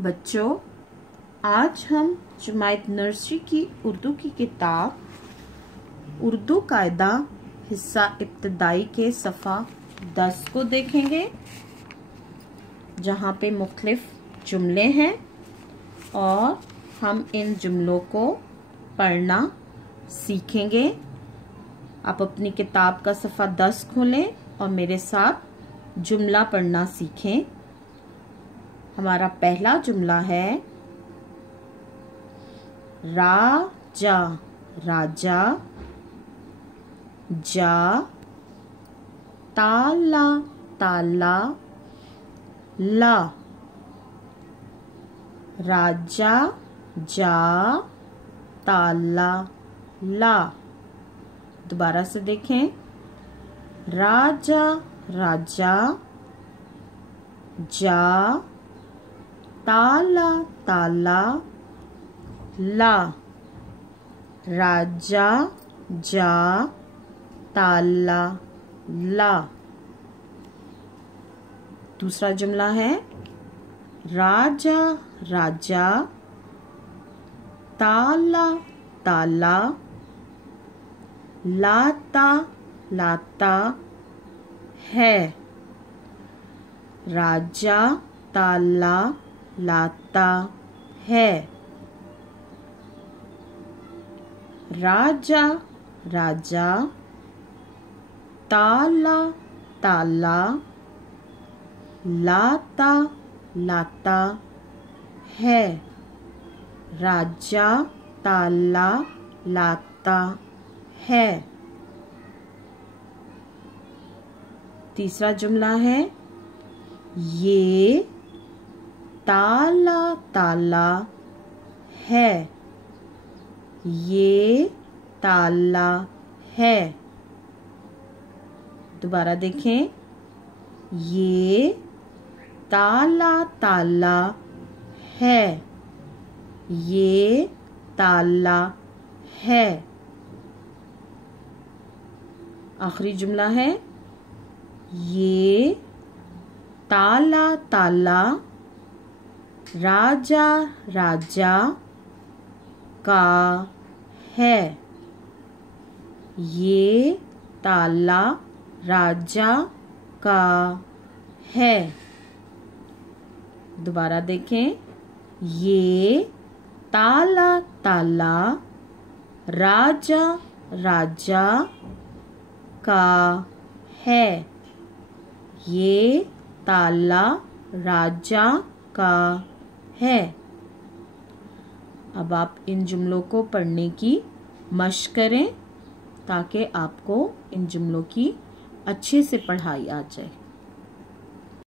बच्चों, आज हम जुमैद नर्सरी की उर्दू की किताब उर्दू कायदा हिस्सा इब्तदाई के सफ़ा 10 को देखेंगे, जहाँ पे मुख्तलिफ जुमले हैं और हम इन जुमलों को पढ़ना सीखेंगे। आप अपनी किताब का सफ़ा 10 खोलें और मेरे साथ जुमला पढ़ना सीखें। हमारा पहला जुमला है राजा। राजा, जा, ताला, ताला, ला। राजा, जा, ताला, ला। दोबारा से देखें। राजा, राजा, जा, ताला, ताला, ला। राजा, जा, ताला, ला। दूसरा जुमला है राजा, राजा, ताला, ताला, लाता, लाता, है। राजा, ताला, लाता, है। राजा, राजा, ताला, ताला, लाता, लाता, है। राजा, ताला, लाता, है। तीसरा जुमला है ये ताला, ताला, है। ये ताला है। दोबारा देखें। ये ताला, ताला, है। ये ताला है। आखिरी जुमला है ये ताला, ताला, राजा, राजा का है। ये ताला राजा का है। दोबारा देखें। ये ताला, ताला, राजा, राजा का है। ये ताला राजा का है। अब आप इन जुमलों को पढ़ने की मशक करें ताकि आपको इन जुमलों की अच्छे से पढ़ाई आ जाए।